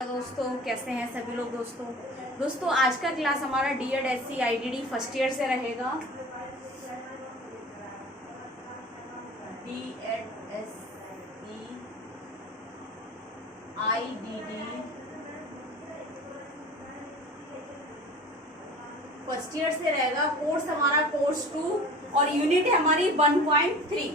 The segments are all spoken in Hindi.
दोस्तों कैसे हैं सभी लोग। दोस्तों आज का क्लास हमारा DEd SC IDD first year से रहेगा। DEd SC IDD first year से रहेगा। कोर्स हमारा कोर्स 2 और यूनिट है हमारी 1.3।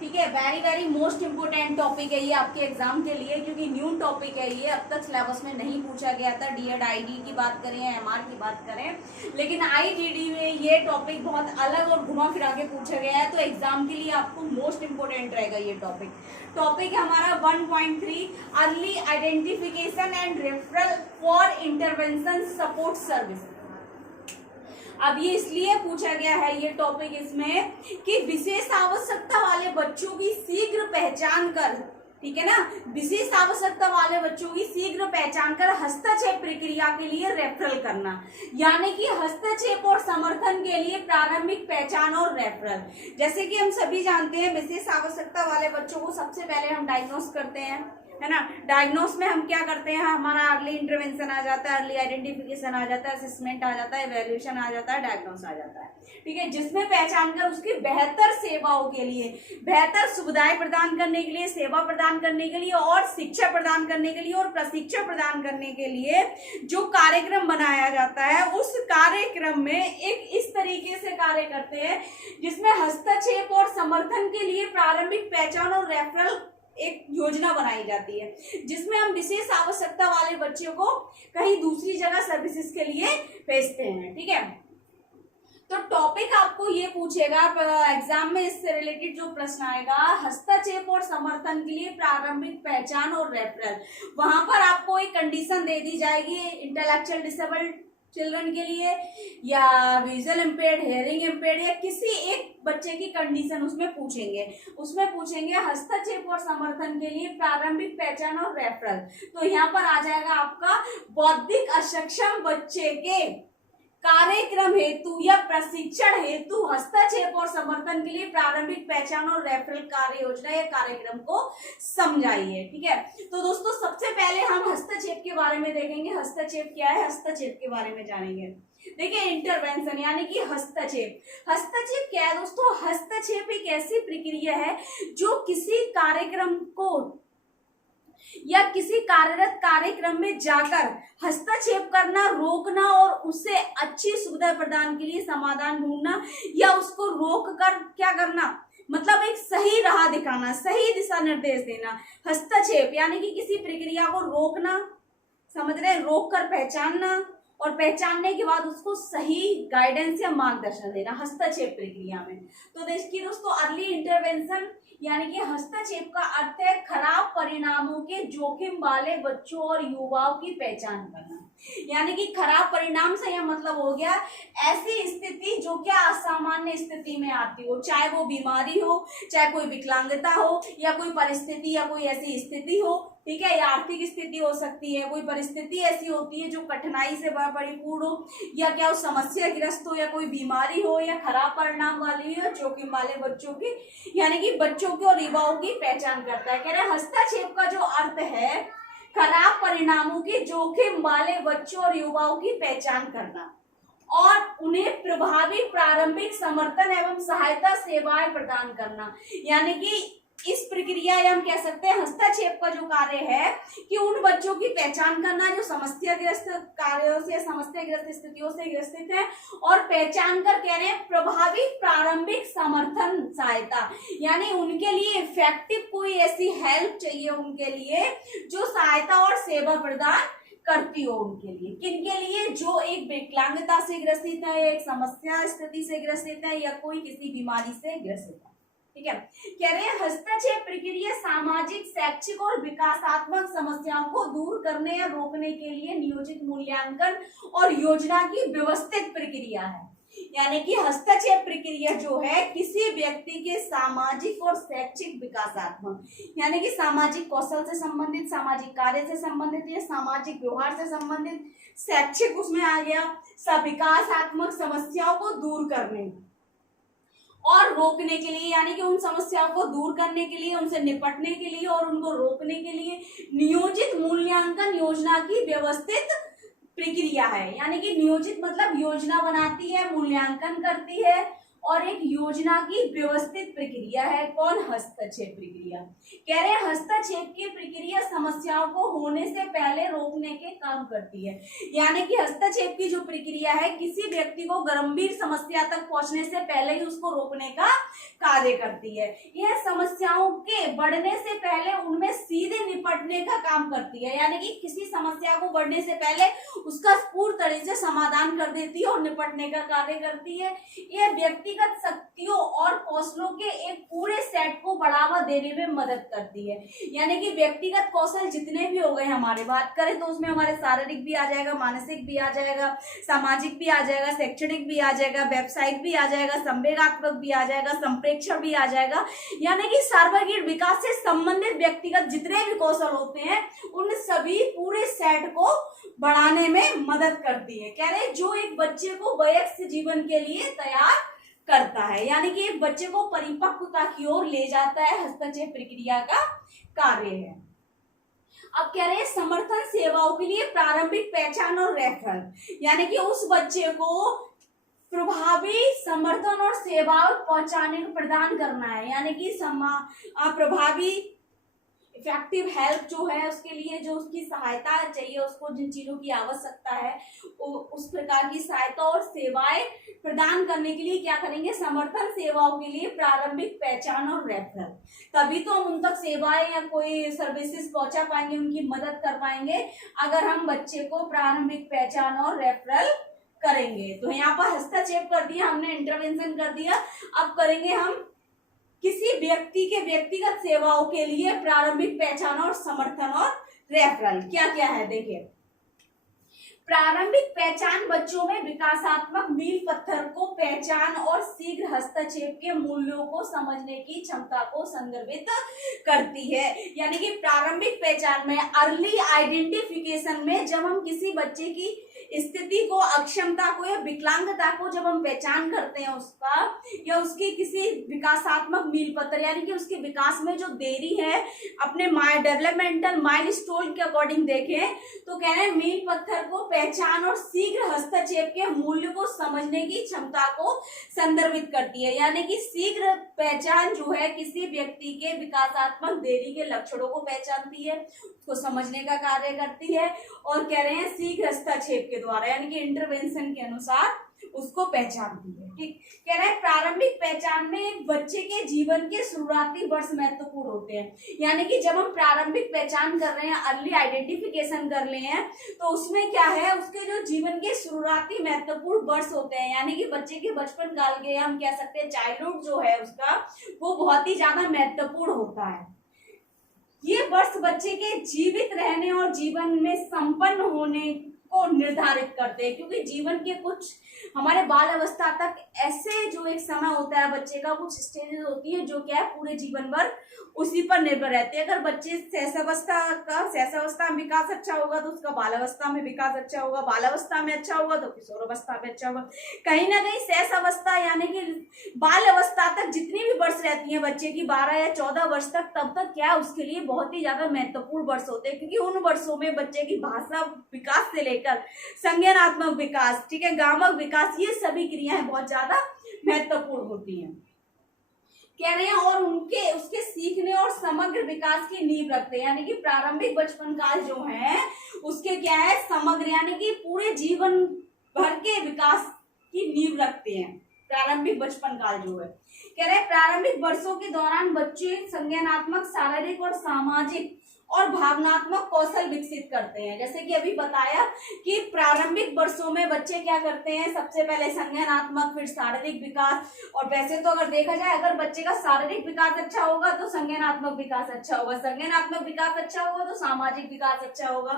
ठीक है, वेरी मोस्ट इम्पोर्टेंट टॉपिक है ये आपके एग्जाम के लिए, क्योंकि न्यू टॉपिक है ये, अब तक सिलेबस में नहीं पूछा गया था। डीएड आईडी की बात करें या एमआर की बात करें, लेकिन आईडीडी में ये टॉपिक बहुत अलग और घुमा फिरा के पूछा गया है, तो एग्जाम के लिए आपको मोस्ट इम्पोर्टेंट रहेगा ये टॉपिक है हमारा 1.3 early identification and referral for intervention support service. अब ये इसलिए पूछा गया है ये टॉपिक इसमें कि विशेष आवश्यकता वाले बच्चों की शीघ्र पहचान कर, ठीक है ना, विशेष आवश्यकता वाले बच्चों की शीघ्र पहचान कर हस्तक्षेप प्रक्रिया के लिए रेफरल करना, यानी कि हस्तक्षेप और समर्थन के लिए प्रारंभिक पहचान और रेफरल। जैसे कि हम सभी जानते हैं विशेष आवश्यकता वाले बच्चों को सबसे पहले हम डायग्नोस करते हैं, है ना। डायग्नोस में हम क्या करते हैं, हमारा अर्ली इंटरवेंशन आ जाता है, अर्ली आइडेंटिफिकेशन आ जाता है, असेसमेंट आ जाता है, इवैल्यूएशन आ जाता है, डायग्नोस आ जाता है। ठीक है, जिसमें पहचान कर उसकी बेहतर सेवाओं के लिए, बेहतर सुविधाएं प्रदान करने के लिए, सेवा प्रदान करने के लिए और शिक्षा प्रदान करने के लिए और प्रशिक्षण प्रदान करने के लिए जो कार्यक्रम बनाया जाता है, उस कार्यक्रम में एक इस तरीके से कार्य करते हैं जिसमें हस्तक्षेप और समर्थन के लिए प्रारंभिक पहचान और रेफरल एक योजना बनाई जाती है, जिसमें हम विशेष आवश्यकता वाले बच्चों को कहीं दूसरी जगह सर्विसेज के लिए भेजते हैं। ठीक है, तो टॉपिक आपको ये पूछेगा एग्जाम में, इससे रिलेटेड जो प्रश्न आएगा, हस्तक्षेप और समर्थन के लिए प्रारंभिक पहचान और रेफरल। वहां पर आपको एक कंडीशन दे दी जाएगी इंटेलेक्चुअल डिसेबल्ड चिल्ड्रन के लिए या विजुअल इम्पेयर्ड, हेयरिंग इम्पेयर्ड, या किसी एक बच्चे की कंडीशन उसमें पूछेंगे हस्तक्षेप और समर्थन के लिए प्रारंभिक पहचान और रेफरल। तो यहाँ पर आ जाएगा आपका बौद्धिक अक्षम बच्चे के कार्यक्रम हेतु या प्रशिक्षण हेतु हस्तक्षेप और समर्थन के लिए प्रारंभिक पहचान और रेफरल कार्य योजना या कार्यक्रम को समझाइए। ठीक है, तो दोस्तों सबसे पहले हम हस्तक्षेप के बारे में देखेंगे। हस्तक्षेप क्या है, हस्तक्षेप के बारे में जानेंगे। देखिए, इंटरवेंशन यानी कि हस्तक्षेप क्या है दोस्तों। हस्तक्षेप एक ऐसी प्रक्रिया है जो किसी कार्यक्रम को या किसी कार्यरत कार्यक्रम में जाकर हस्तक्षेप करना, रोकना और उसे अच्छी सुविधा प्रदान के लिए समाधान ढूंढना या उसको रोक कर क्या करना, मतलब एक सही राह दिखाना, सही दिशा निर्देश देना। हस्तक्षेप यानी कि किसी प्रक्रिया को रोकना, समझ रहे, रोक कर पहचानना और पहचानने के बाद उसको सही गाइडेंस या मार्गदर्शन देना हस्तक्षेप प्रक्रिया में। तो देखिए दोस्तों, अर्ली इंटरवेंशन यानी कि हस्तक्षेप का अर्थ है खराब परिणामों के जोखिम वाले बच्चों और युवाओं की पहचान करना। यानी कि खराब परिणाम से यह मतलब हो गया ऐसी स्थिति जो क्या असामान्य स्थिति में आती हो, चाहे वो बीमारी हो, चाहे कोई विकलांगता हो, या कोई परिस्थिति या कोई ऐसी स्थिति हो, ठीक है, या आर्थिक स्थिति हो सकती है, कोई परिस्थिति ऐसी होती है जो कठिनाई से परिपूर्ण हो, या क्या उस समस्या ग्रस्त हो, या कोई बीमारी हो, या खराब परिणाम वाली हो, जोखिम वाले बच्चों की, यानी कि बच्चों के और युवाओं की पहचान करता है। कह रहे हैं हस्तक्षेप का जो अर्थ है खराब परिणामों के जोखिम वाले बच्चों और युवाओं की पहचान करना और उन्हें प्रभावी प्रारंभिक समर्थन एवं सहायता सेवाएं प्रदान करना। यानी कि इस प्रक्रिया या हम कह सकते हैं हस्तक्षेप का जो कार्य है कि उन बच्चों की पहचान करना जो समस्याग्रस्त कार्यों से, समस्याग्रस्त स्थितियों से ग्रसित है, और पहचान कर कह रहे हैं प्रभावी प्रारंभिक समर्थन सहायता, यानी उनके लिए इफेक्टिव कोई ऐसी हेल्प चाहिए उनके लिए जो सहायता और सेवा प्रदान करती हो उनके लिए। किनके लिए, जो एक विकलांगता से ग्रसित है, एक समस्या स्थिति से ग्रसित है, या कोई किसी बीमारी से ग्रसित है। ठीक है, कह रहे हैं हस्तक्षेप प्रक्रिया सामाजिक, शैक्षिक और विकासात्मक समस्याओं को दूर करने या रोकने के लिए नियोजित मूल्यांकन और योजना की व्यवस्थित प्रक्रिया है। यानी कि हस्तक्षेप प्रक्रिया जो है किसी व्यक्ति के सामाजिक और शैक्षिक विकासात्मक, यानी कि सामाजिक कौशल से संबंधित, सामाजिक कार्य से संबंधित या सामाजिक व्यवहार से संबंधित, शैक्षिक उसमें आ गया, विकासात्मक समस्याओं को दूर करने और रोकने के लिए, यानी कि उन समस्याओं को दूर करने के लिए, उनसे निपटने के लिए और उनको रोकने के लिए नियोजित मूल्यांकन योजना योजना की व्यवस्थित प्रक्रिया है। यानी कि नियोजित मतलब योजना बनाती है, मूल्यांकन करती है, और एक योजना की व्यवस्थित प्रक्रिया है कौन? हस्तक्षेप प्रक्रिया। कह रहे हैं हस्तक्षेप की प्रक्रिया समस्याओं को होने से पहले रोकने के काम करती है। यानी कि हस्तक्षेप की जो प्रक्रिया है किसी व्यक्ति को गंभीर समस्या तक पहुंचने से पहले ही उसको रोकने का कार्य करती है। यह समस्याओं के बढ़ने से पहले उनमें सीधे निपटने का काम करती है। यानी कि किसी समस्या को बढ़ने से पहले उसका पूर्ण तरह से समाधान कर देती है और निपटने का कार्य करती है। यह व्यक्तिगत शक्तियों और कौशलों के एक पूरे सेट को बढ़ावा देने में मदद करती है। यानी कि व्यक्तिगत कौशल जितने भी हो गए हमारे, बात करें तो उसमें हमारे शारीरिक भी आ जाएगा, मानसिक भी आ जाएगा, सामाजिक भी आ जाएगा, शैक्षणिक भी आ जाएगा, व्यावसायिक भी आ जाएगा, संवेगात्मक भी आ जाएगा, संप्रेक्षण भी आ जाएगा। यानी कि सर्वांगीण विकास से संबंधित व्यक्तिगत जितने भी कौशल होते हैं उन सभी पूरे सेट को बढ़ाने में मदद करती है। कह रहे जो एक बच्चे को वयस्क जीवन के लिए तैयार करता है, यानी कि एक बच्चे को परिपक्वता की ओर ले जाता है, हस्तक्षेप प्रक्रिया का कार्य है। अब कह रहे हैं समर्थन सेवाओं के लिए प्रारंभिक पहचान और रेफरल, यानी कि उस बच्चे को प्रभावी समर्थन और सेवाओं पहुंचाने प्रदान करना है। यानी कि प्रभावी इफेक्टिव हेल्प जो है उसके लिए जो उसकी सहायता चाहिए, उसको जिन चीजों की आवश्यकता है उस प्रकार की सहायता और सेवाएं प्रदान करने के लिए क्या करेंगे? समर्थन सेवाओं के लिए प्रारंभिक पहचान और रेफरल। तभी तो हम उन तक सेवाएं या कोई सर्विसेज पहुंचा पाएंगे, उनकी मदद कर पाएंगे, अगर हम बच्चे को प्रारंभिक पहचान और रेफरल करेंगे। तो यहाँ पर हस्तक्षेप कर दिया हमने, इंटरवेंशन कर दिया। अब करेंगे हम किसी व्यक्ति के व्यक्तिगत सेवाओं के लिए प्रारंभिक पहचान और समर्थन और रेफरल क्या क्या है देखिए। प्रारंभिक पहचान बच्चों में विकासात्मक मील पत्थर को पहचान और शीघ्र हस्तक्षेप के मूल्यों को समझने की क्षमता को संदर्भित करती है। यानी कि प्रारंभिक पहचान में, अर्ली आइडेंटिफिकेशन में, जब हम किसी बच्चे की स्थिति को, अक्षमता को या विकलांगता को जब हम पहचान करते हैं उसका, या उसकी किसी विकासात्मक मील पत्थर यानी कि उसके विकास में जो देरी है, अपने डेवलपमेंटल माइलस्टोन के अकॉर्डिंग देखें तो कह रहे हैं मील पत्थर को पहचान और शीघ्र हस्तक्षेप के मूल्य को समझने की क्षमता को संदर्भित करती है। यानी कि शीघ्र पहचान जो है किसी व्यक्ति के विकासात्मक देरी के लक्षणों को पहचानती है, उसको समझने का कार्य करती है, और कह रहे हैं शीघ्र हस्तक्षेप के द्वारा यानी कि इंटरवेंशन के अनुसार उसको पहचानती है। ठीक, कह रहे हैं प्रारंभिक पहचान में एक बच्चे के जीवन के शुरुआती वर्ष महत्वपूर्ण होते हैं। यानी कि जब हम प्रारंभिक पहचान कर रहे हैं, अर्ली आइडेंटिफिकेशन कर रहे हैं, तो उसमें क्या है, उसके जो जीवन के शुरुआती महत्वपूर्ण वर्ष होते हैं, यानी कि बच्चे के बचपन काल के, हम कह सकते हैं चाइल्डहुड जो है उसका, वो बहुत ही ज्यादा महत्वपूर्ण होता है। ये वर्ष बच्चे के जीवित रहने और जीवन में संपन्न होने को निर्धारित करते हैं, क्योंकि जीवन के कुछ हमारे बाल अवस्था तक ऐसे जो एक समय होता है बच्चे का, कुछ स्टेजेस होती है जो क्या है पूरे जीवन भर उसी पर निर्भर रहते हैं। अगर बच्चे सहसावस्था में विकास अच्छा होगा तो उसका बाल अवस्था में विकास अच्छा होगा, बाल अवस्था में अच्छा होगा तो किशोरावस्था में अच्छा होगा। कहीं ना कहीं सहसावस्था यानी कि बाल अवस्था तक जितनी भी वर्ष रहती है बच्चे की, 12 या 14 वर्ष तक, तब तक क्या उसके लिए बहुत ही ज्यादा महत्वपूर्ण वर्ष होते हैं, क्योंकि उन वर्षों में बच्चे की भाषा विकास से लेकर संज्ञानात्मक विकास, ठीक है, गामक विकास, ये सभी क्रियाएं बहुत ज्यादा महत्वपूर्ण होती हैं, कह रहे हैं, और उसके सीखने और समग्र विकास की नींव रखते हैं। यानी कि प्रारंभिक बचपन काल जो है उसके क्या है, समग्र यानी कि पूरे जीवन भर के विकास की नींव रखते हैं प्रारंभिक बचपन काल जो है। कह रहे हैं प्रारंभिक वर्षों के दौरान बच्चे संज्ञानात्मक, शारीरिक और सामाजिक और भावनात्मक कौशल विकसित करते हैं। जैसे कि अभी बताया कि प्रारंभिक वर्षों में बच्चे क्या करते हैं, सबसे पहले संज्ञानात्मक, फिर शारीरिक विकास, और वैसे तो अगर देखा जाए अगर बच्चे का शारीरिक विकास अच्छा होगा तो संज्ञानात्मक विकास अच्छा होगा, संज्ञानात्मक विकास अच्छा होगा तो सामाजिक विकास अच्छा होगा,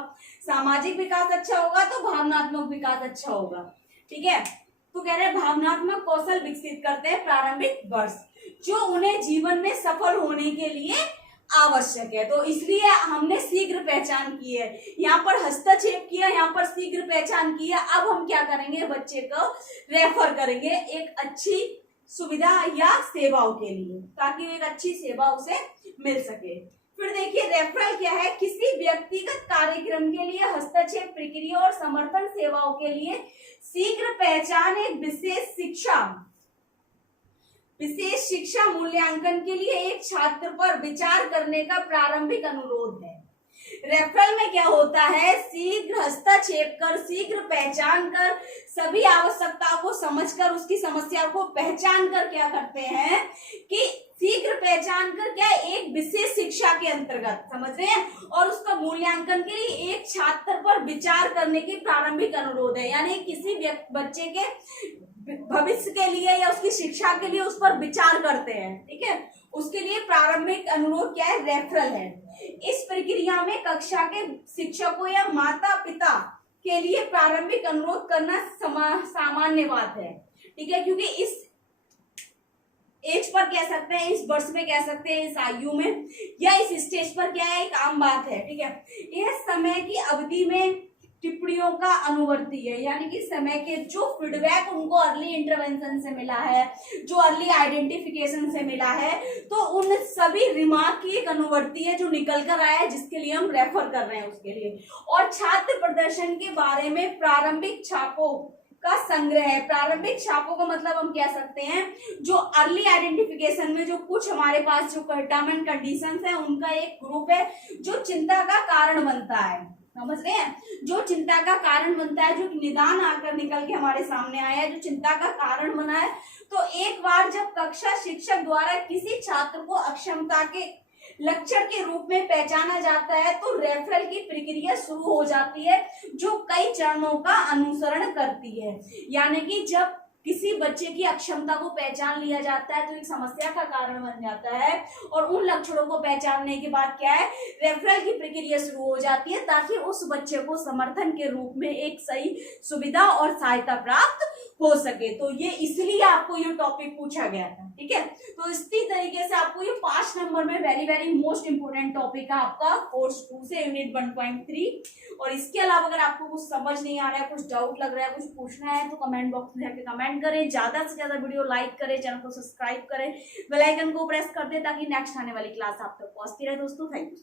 सामाजिक विकास अच्छा होगा तो भावनात्मक विकास अच्छा होगा। ठीक है, तो कह रहे हैं भावनात्मक कौशल विकसित करते हैं प्रारंभिक वर्ष, जो उन्हें जीवन में सफल होने के लिए आवश्यक है। तो इसलिए हमने शीघ्र पहचान की है, यहाँ पर हस्तक्षेप किया, यहाँ पर शीघ्र पहचान की है। अब हम क्या करेंगे, बच्चे को रेफर करेंगे एक अच्छी सुविधा या सेवाओं के लिए, ताकि एक अच्छी सेवा उसे मिल सके। फिर देखिए रेफरल क्या है, किसी व्यक्तिगत कार्यक्रम के लिए हस्तक्षेप प्रक्रिया और समर्थन सेवाओं के लिए शीघ्र पहचान, एक विशेष शिक्षा मूल्यांकन के लिए एक छात्र पर विचार करने का प्रारंभिक अनुरोध है। रेफरल में क्या होता है, शीघ्र हस्तक्षेप कर, शीघ्र पहचान कर, सभी आवश्यकताओं को समझकर, उसकी समस्या को पहचान कर क्या करते हैं कि शीघ्र पहचान कर क्या एक विशेष शिक्षा के अंतर्गत, समझ रहे हैं, और उसका मूल्यांकन के लिए एक छात्र पर विचार करने की प्रारंभिक अनुरोध है। यानी किसी बच्चे के भविष्य के लिए या उसकी शिक्षा के लिए उस पर विचार करते हैं, ठीक है, उसके लिए प्रारंभिक अनुरोध क्या है, रेफरल है। इस प्रक्रिया में कक्षा के शिक्षकों या माता पिता के लिए प्रारंभिक अनुरोध करना सामान्य बात है, ठीक है, क्योंकि इस एज पर कह सकते हैं, इस वर्ष में कह सकते हैं, इस आयु में या इस स्टेज पर क्या है, एक आम बात है, ठीक है। यह समय की अवधि में टिप्पणियों का अनुवर्ती है, यानी कि समय के जो फीडबैक उनको अर्ली इंटरवेंशन से मिला है, जो अर्ली आइडेंटिफिकेशन से मिला है, तो उन सभी रिमार्क की एक अनुवर्ती है जो निकल कर आया है, जिसके लिए हम रेफर कर रहे हैं उसके लिए। और छात्र प्रदर्शन के बारे में प्रारंभिक छापों का संग्रह है। प्रारंभिक छापों का मतलब हम कह सकते हैं जो अर्ली आइडेंटिफिकेशन में जो कुछ हमारे पास जो टर्म एंड कंडीशंस है उनका एक ग्रुप है जो चिंता का कारण बनता है, समझ रहे हैं, जो चिंता का कारण बनता है, जो निदान आकर निकल के हमारे सामने आया है, जो चिंता का कारण बना है। तो एक बार जब कक्षा शिक्षक द्वारा किसी छात्र को अक्षमता के लक्षण के रूप में पहचाना जाता है तो रेफरल की प्रक्रिया शुरू हो जाती है, जो कई चरणों का अनुसरण करती है। यानी कि जब किसी बच्चे की अक्षमता को पहचान लिया जाता है तो एक समस्या का कारण बन जाता है, और उन लक्षणों को पहचानने के बाद क्या है, रेफरल की प्रक्रिया शुरू हो जाती है, ताकि उस बच्चे को समर्थन के रूप में एक सही सुविधा और सहायता प्राप्त हो सके। तो ये इसलिए आपको ये टॉपिक पूछा गया था, ठीक है। तो इसी तरीके से आपको ये 5 नंबर में very very most important topic है आपका कोर्स 2 से यूनिट 1.3। और इसके अलावा अगर आपको कुछ समझ नहीं आ रहा है, कुछ डाउट लग रहा है, कुछ पूछना है, तो कमेंट बॉक्स में जाके कमेंट करें, ज्यादा से ज्यादा वीडियो लाइक करें, चैनल को सब्सक्राइब करें, बेल आइकन को प्रेस कर दें ताकि नेक्स्ट आने वाली क्लास आप तक पहुंचती रहे। दोस्तों थैंक यू।